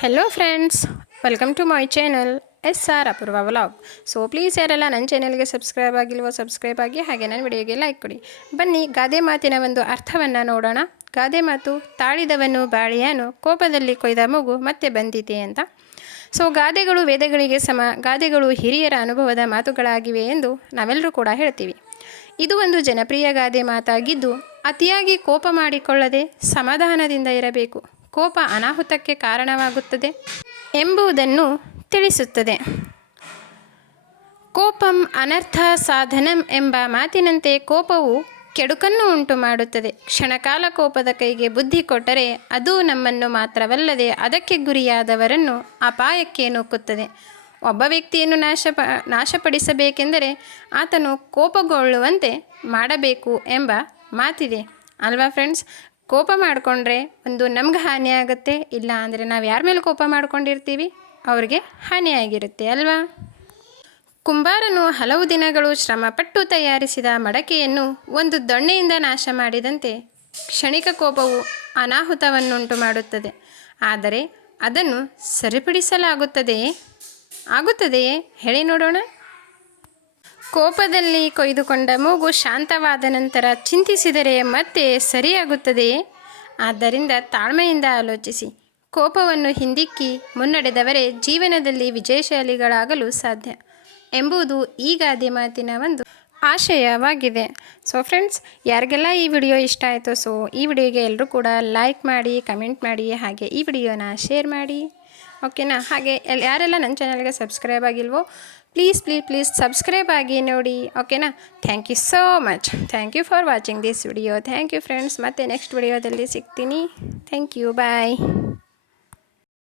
Hello friends welcome to my channel S R Apoorva vlog so please ಯಾರೆಲ್ಲ ನನ್ನ ಚಾನಲ್ಗೆ subscribe ಆಗಿಲ್ವೋ subscribe ಆಗಿ ಹಾಗೆ ನನ್ನ ವಿಡಿಯೋಗೆ ಲೈಕ್ ಕೊಡಿ. ಬನ್ನಿ, ಗಾದೆ ಮಾತಿನ ಒಂದು ಅರ್ಥವನ್ನು ನೋಡೋಣ. ಗಾದೆ ಮಾತು, ತಾಳಿದವನು ಬಾಳಿಯಾನು, ಕೋಪದಲ್ಲಿ ಕೊಯ್ದ ಮಗು ಮತ್ತೆ ಬಂದಿದೆ ಅಂತ. ಸೊ ಗಾದೆಗಳು ವೇದಗಳಿಗೆ ಸಮ, ಗಾದೆಗಳು ಹಿರಿಯರ ಅನುಭವದ ಮಾತುಗಳಾಗಿವೆ ಎಂದು ನಾವೆಲ್ಲರೂ ಕೂಡ ಹೇಳ್ತೀವಿ. ಇದು ಒಂದು ಜನಪ್ರಿಯ ಗಾದೆ ಮಾತಾಗಿದ್ದು, ಅತಿಯಾಗಿ ಕೋಪ ಮಾಡಿಕೊಳ್ಳದೆ ಸಮಾಧಾನದಿಂದ ಇರಬೇಕು. ಕೋಪ ಅನಾಹುತಕ್ಕೆ ಕಾರಣವಾಗುತ್ತದೆ ಎಂಬುದನ್ನು ತಿಳಿಸುತ್ತದೆ. ಕೋಪಂ ಅನರ್ಥ ಸಾಧನಂ ಎಂಬ ಮಾತಿನಂತೆ ಕೋಪವು ಕೆಡುಕನ್ನು ಉಂಟು ಮಾಡುತ್ತದೆ. ಕ್ಷಣಕಾಲ ಕೋಪದ ಕೈಗೆ ಬುದ್ಧಿ ಕೊಟ್ಟರೆ ಅದು ನಮ್ಮನ್ನು ಮಾತ್ರವಲ್ಲದೆ ಅದಕ್ಕೆ ಗುರಿಯಾದವರನ್ನು ಅಪಾಯಕ್ಕೆ ನೂಕುತ್ತದೆ. ಒಬ್ಬ ವ್ಯಕ್ತಿಯನ್ನು ನಾಶ ನಾಶಪಡಿಸಬೇಕೆಂದರೆ ಆತನು ಕೋಪಗೊಳ್ಳುವಂತೆ ಮಾಡಬೇಕು ಎಂಬ ಮಾತಿದೆ. ಅಲ್ವಾ ಫ್ರೆಂಡ್ಸ್? ಕೋಪ ಮಾಡಿಕೊಂಡ್ರೆ ಒಂದು ನಮ್ಗೆ ಹಾನಿ ಆಗುತ್ತೆ, ಇಲ್ಲ ಅಂದರೆ ನಾವು ಯಾರ ಮೇಲೆ ಕೋಪ ಮಾಡ್ಕೊಂಡಿರ್ತೀವಿ, ಅವ್ರಿಗೆ ಹಾನಿಯಾಗಿರುತ್ತೆ ಅಲ್ವಾ? ಕುಂಬಾರನು ಹಲವು ದಿನಗಳು ಶ್ರಮಪಟ್ಟು ತಯಾರಿಸಿದ ಮಡಕೆಯನ್ನು ಒಂದು ದೊಣ್ಣೆಯಿಂದ ನಾಶ ಮಾಡಿದಂತೆ ಕ್ಷಣಿಕ ಕೋಪವು ಅನಾಹುತವನ್ನುಂಟು ಮಾಡುತ್ತದೆ. ಆದರೆ ಅದನ್ನು ಸರಿಪಡಿಸಲಾಗುತ್ತದೆಯೇ? ಆಗುತ್ತದೆಯೇ? ಹೇಳಿ ನೋಡೋಣ. ಕೋಪದಲ್ಲಿ ಕೊಯ್ದುಕೊಂಡ ಮೂಗು ಶಾಂತವಾದ ನಂತರ ಚಿಂತಿಸಿದರೆ ಮತ್ತೆ ಸರಿಯಾಗುತ್ತದೆಯೇ ಆದ್ದರಿಂದ ತಾಳ್ಮೆಯಿಂದ ಆಲೋಚಿಸಿ. ಕೋಪವನ್ನು ಹಿಂದಿಕ್ಕಿ ಮುನ್ನಡೆದವರೇ ಜೀವನದಲ್ಲಿ ವಿಜಯಶಾಲಿಗಳಾಗಲು ಸಾಧ್ಯ ಎಂಬುದು ಈ ಗಾದೆ ಮಾತಿನ ಒಂದು ಆಶಯವಾಗಿದೆ. ಸೊ ಫ್ರೆಂಡ್ಸ್ ಯಾರಿಗೆಲ್ಲ ಈ ವಿಡಿಯೋ ಇಷ್ಟ ಆಯಿತು ಸೊ ಈ ವಿಡಿಯೋಗೆ ಎಲ್ಲರೂ ಕೂಡ ಲೈಕ್ ಮಾಡಿ ಕಮೆಂಟ್ ಮಾಡಿ, ಹಾಗೆ ಈ ವಿಡಿಯೋನ ಶೇರ್ ಮಾಡಿ. ಓಕೆನಾ? ಹಾಗೆ ಎಲ್ಲಿ ಯಾರೆಲ್ಲ ನನ್ನ ಚಾನಲ್ಗೆ ಸಬ್ಸ್ಕ್ರೈಬ್ ಆಗಿಲ್ವೋ ಪ್ಲೀಸ್ ಪ್ಲೀಸ್ ಪ್ಲೀಸ್ ಸಬ್ಸ್ಕ್ರೈಬ್ ಆಗಿ ನೋಡಿ, ಓಕೆನಾ? Thank you so much thank you for watching this video thank you friends ಮತ್ತೆ ನೆಕ್ಸ್ಟ್ ವಿಡಿಯೋದಲ್ಲಿ ಸಿಗ್ತೀನಿ. Thank you bye